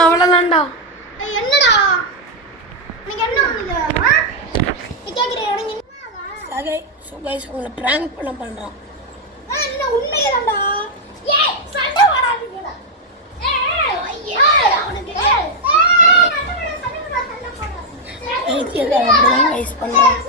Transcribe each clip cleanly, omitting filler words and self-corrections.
அவ்வளோதான்டா. என்னடா உங்களை பிராங்க் பண்ணுறோம். உண்மையாடா கைஸ் பண்ணுறோம்.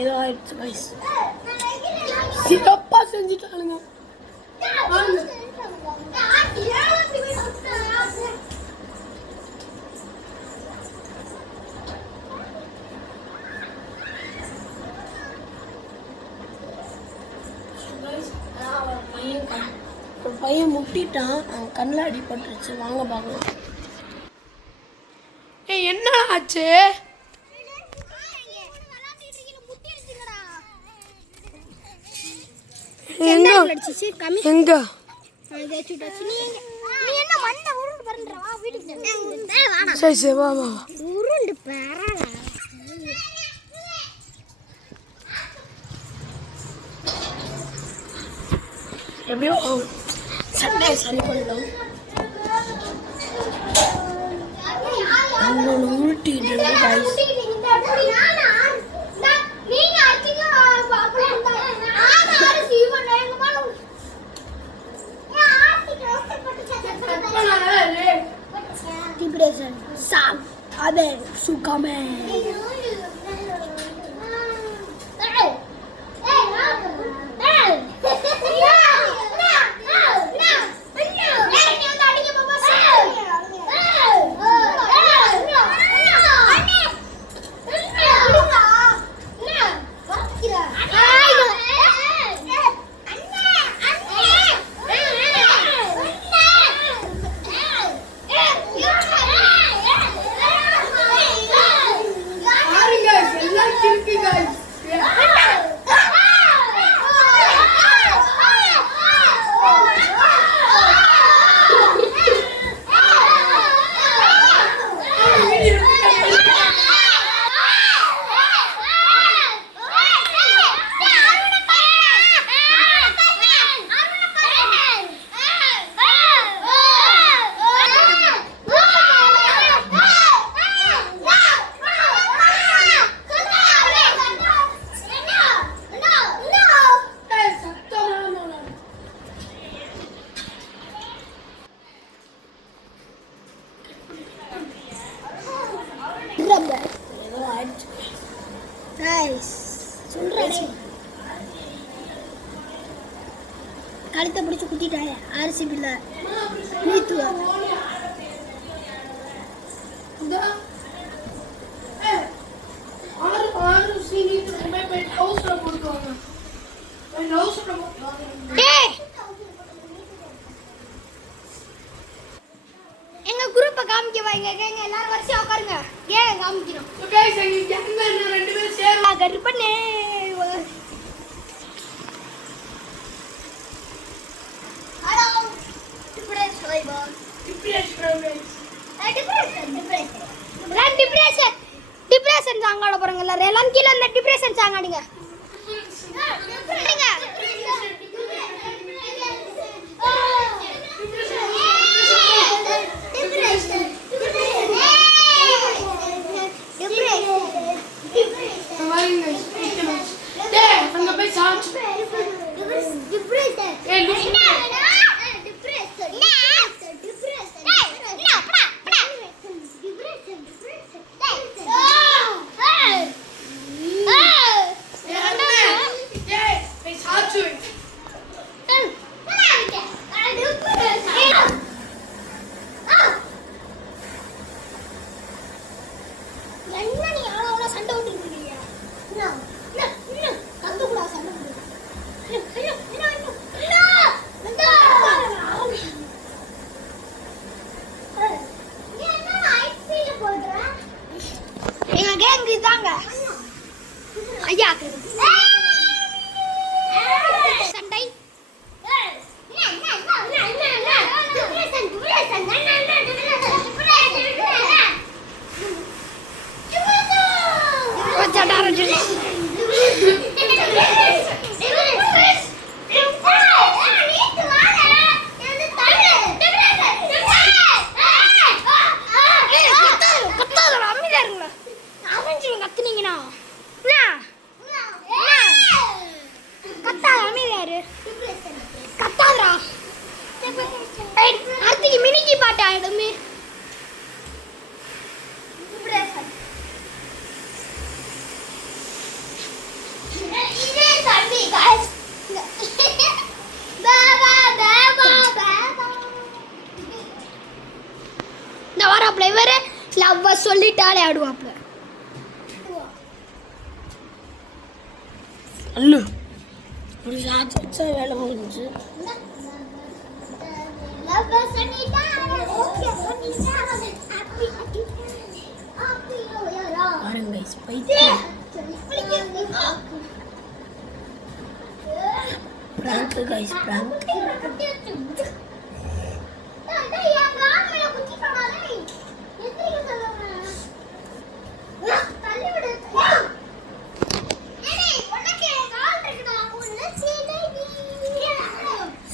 ஏதோ ஆயிடுச்சு கைஸ். சிறப்பா செஞ்சுட்டானுங்க. ஒரு பையன் முட்டிட்டான், அவன் கண்ணில் அடிபட்டுருச்சு. வாங்க பார்க்கலாம். என்ன ஆச்சு? எப்படியோ சண்டே சரி பண்ணலாம். உருட்டிட்டு Sam, abe, sukame. கழுத்தை பிடிச்சி குத்திட்டாய அரிசி பிள்ளை நீத்துவா டேய் எங்க குரூப்பை காமிக்க வைங்க கேங்க எல்லாரும் வரிசையா உட்காருங்க கேங்க காமிக்கிறோம் கருப்பண்ணே ஹலோ டிப்ரெஷன் சாங் ஆட போறோங்க எல்லாரும் எல்லாம் கீழ அந்த டிப்ரெஷன் சாங் ஆடுங்க ஐயா சண்டை கத்துனீங்கன்னா கத்தாதரா அடுத்து மினிக்கி பாட்டு ஆயிடுமே இந்த வராப்ல இவரு லவ்வ சொல்லிட்டாலே ஆடுவாப்ல அல்லு ஒரு சாட்சி வச்சா வேலை முடிஞ்சு பாருங்க பிராங்க் கைஸ் பிராங்க்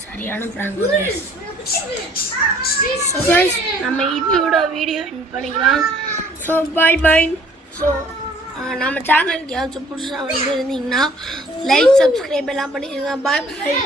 சரியான பிராங்க் கைஸ். ஸோ கைஸ் நம்ம இதோட வீடியோ எண்ட் பண்ணிக்கலாம். ஸோ பாய் பாய். ஸோ நம்ம சேனலுக்கு ஏதாச்சும் புதுசாக வந்து இருந்தீங்கன்னா லைக் சப்ஸ்கிரைப் எல்லாம் பண்ணிடுங்க. பாய் பாய்.